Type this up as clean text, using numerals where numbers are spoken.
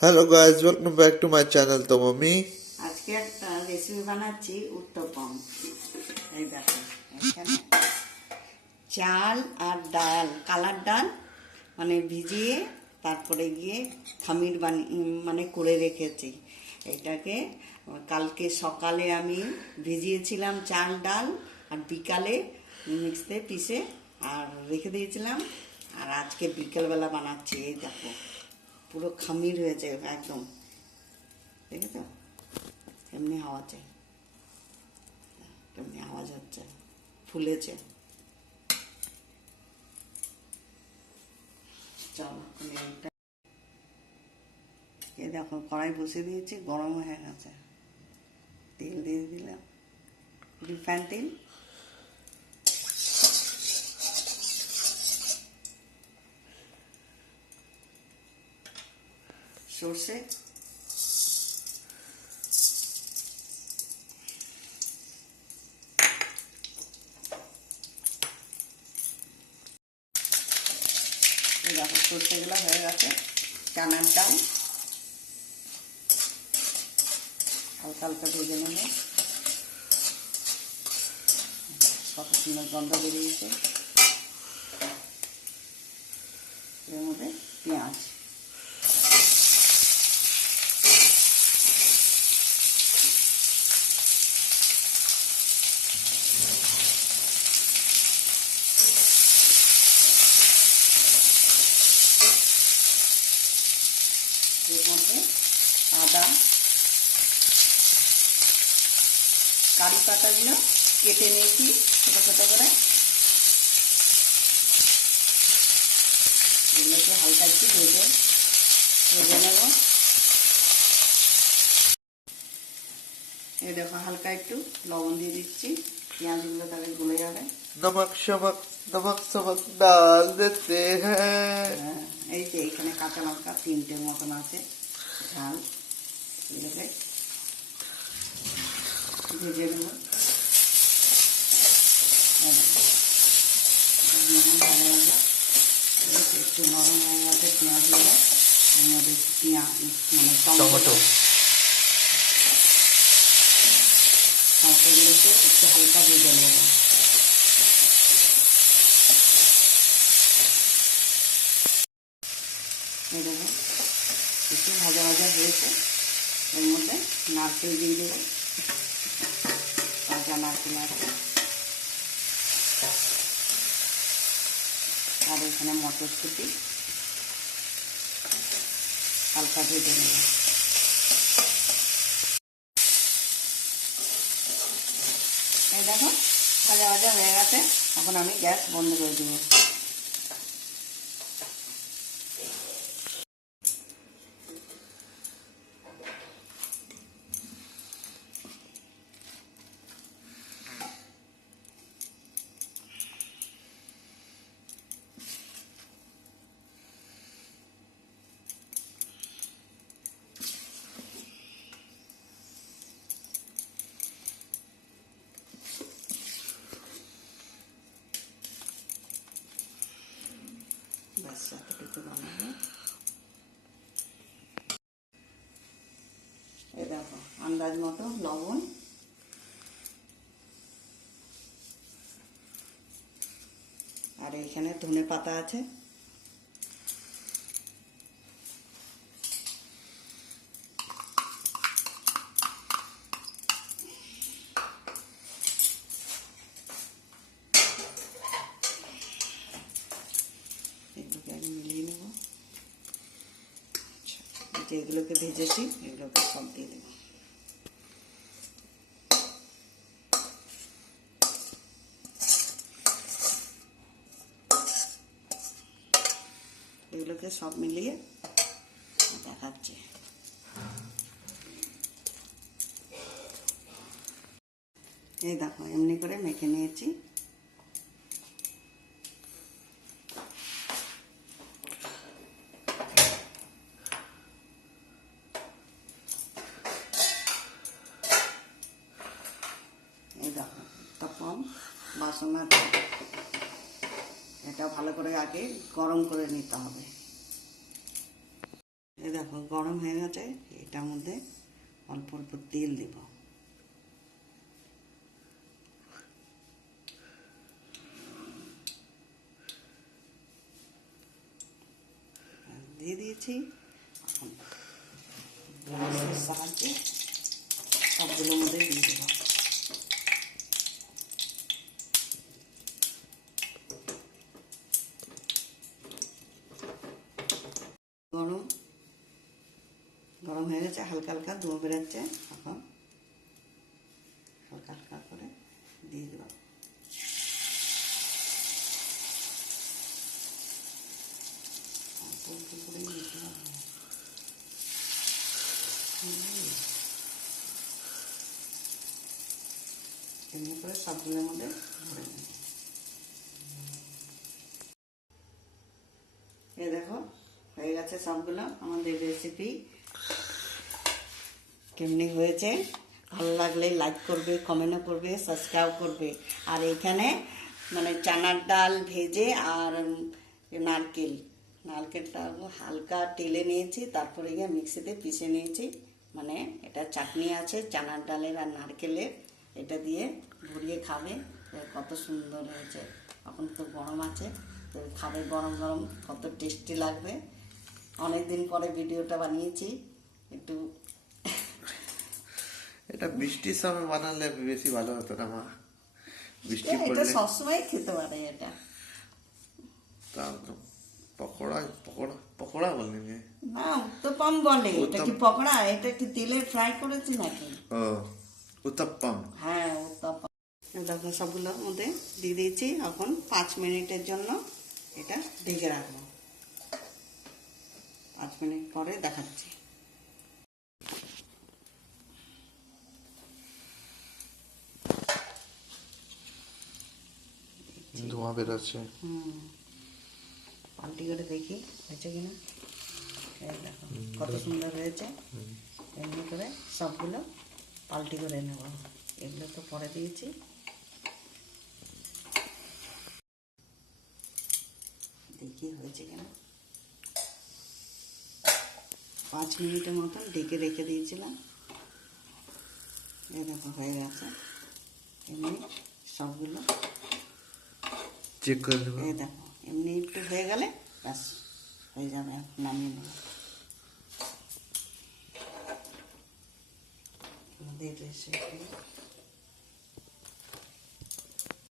Hello guys, welcome back to my channel Tomomi. আজকে একটা recipe বানাচ্ছি উত্তপম। এই দেখো, এখানে চাল আর ডাল, কালার ডাল মানে ভিজিয়ে তারপরে গিয়ে খামির মানে করে রেখেছি। এটাকে কালকে সকালে আমি ভিজিয়েছিলাম চাল ডাল, আর বিকালে মিক্সিতে পিষে আর রেখে দিয়েছিলাম। আর আজকে বিকেলবেলা বানাচ্ছি। এই দেখো, পুরো খামির হয়েছে একদম, দেখেছো? এমনি হাওয়া চাই, এমনি আওয়াজ হচ্ছে, ফুলেছে। চলো, এই দেখো কড়াই বসিয়ে দিয়েছি, গরম হয়ে গেছে। তেল দিয়ে দিলাম, রিফাইন তেল। সর্ষে, দেখো সর্ষেগুলো হয়ে গেছে। চানার ডাল হালকা হালকা ভেজে নেবে, কত সুন্দর গন্ধ বেরিয়েছে। এর মধ্যে পেঁয়াজ, এর মধ্যে আদা, কারি পাতাগুলো কেটে নিয়েছি ছোটো ছোটো করে, এগুলোকে হালকা একটু ভেজে নেব। এই দেখো, হালকা একটু লবণ দিয়ে দিচ্ছি, পেঁয়াজগুলো তাহলে গলে যাবে। नमक शमक नमक समक डाल देते हैं। হ্যাঁ, এই যে এখানে কাঁচা লঙ্কা 3টে মতন আছে, ঝাল। এগুলোকে ভেজে নেব। একটু নরম হয়ে গেছে পেঁয়াজগুলো, এর মধ্যে পেঁয়াজ মানে টমেটোগুলোকে একটু হালকা ভেজে নেব। এই দেখো, একটু ভাজা ভাজা হয়েছে। এর মধ্যে নারকেল দিয়ে দেবো, কাঁচা নারকেল আছে। আর এখানে মটরশুঁটি হালকা ভেজে নেব। এই দেখো, ভাজা ভাজা হয়ে গেছে। এখন আমি গ্যাস বন্ধ করে দেবো। ব্যাস, এতটুকু বানাবো। এই দেখো, আন্দাজ মতো লবণ, আর এখানে ধনে পাতা আছে। এগুলোকে আমি মিলিয়ে নেব। যেগুলোকে ভেজেছি এগুলোকে সব দিয়ে দেবো। এগুলোকে সব মিলিয়ে দেখাচ্ছি। এই দেখো, এমনি করে মেখে নিয়েছি। এই দেখো, উত্তপম বাসনাটা, এটা ভালো করে আগে গরম করে নিতে হবে। এই দেখো গরম হয়ে গেছে, এটার মধ্যে অল্প অল্প তেল দেব। দিয়ে দিয়েছি। এখন গ্লাসের সাহায্যে সবগুলোর মধ্যে দিয়ে দেব। গরম গরম হয়ে গেছে, হালকা হালকা ধোঁয়া বেরোচ্ছে। এখন হালকা হালকা করে দিয়ে দেব। অল্প অল্প করে দিতে হবে। এমনি করে সবগুলোর মধ্যে ভরে নেব। এই দেখো হয়ে গেছে সবগুলো আমাদের রেসিপি। কেমনি হয়েছে ভালো লাগলে লাইক করবে, কমেন্টও করবে, সাবস্ক্রাইব করবে। আর এখানে মানে চানার ডাল ভেজে আর নারকেলটা হালকা টেলে নিয়েছি, তারপরে গিয়ে মিক্সিতে পিষে নিয়েছি। মানে এটা চাটনি আছে চানার ডালের আর নারকেলের, এটা দিয়ে ভরিয়ে খাবে। কত সুন্দর হয়েছে। এখন তো গরম আছে, তো খাবে গরম গরম, কত টেস্টি লাগবে। অনেকদিন পরে ভিডিওটা বানিয়েছি। একটু এটা বৃষ্টির সময় বানালে বেশি ভালো হতো না মা? বৃষ্টি এটা পড়লে সবসময় খেতে পারে এটা। পকোড়া পকোড়া পকোড়া বললি না? না উত্তপম বলে। এটা কি পকোড়া? এটা কি তেলে ফ্রাই করেছি নাকি? ও উত্তপ্পম। হ্যাঁ উত্তপম। দেখো সবগুলোর মধ্যে দিয়ে দিয়েছি। এখন 5 মিনিটের জন্য এটা ঢেকে রাখবো। 5 মিনিট পরে দেখাচ্ছি। ধোঁয়া বেরোচ্ছে। পাল্টি করে দেখি হয়েছে কিনা। এই দেখো কত সুন্দর হয়েছে। এমনি করে সবগুলো পাল্টি করে নেব। এগুলো তো পরে দিয়েছি। দেখি হয়েছে কিনা। 5 মিনিটের মতন ঢেকে রেখে দিয়েছিলাম। এই দেখো হয়ে গেছে। এমনি সবগুলো চেক করে দেবো। এই দেখো এমনি একটু হয়ে গেলে ব্যাস হয়ে যাবে। নামিয়ে নেব। আমাদের রেসিপি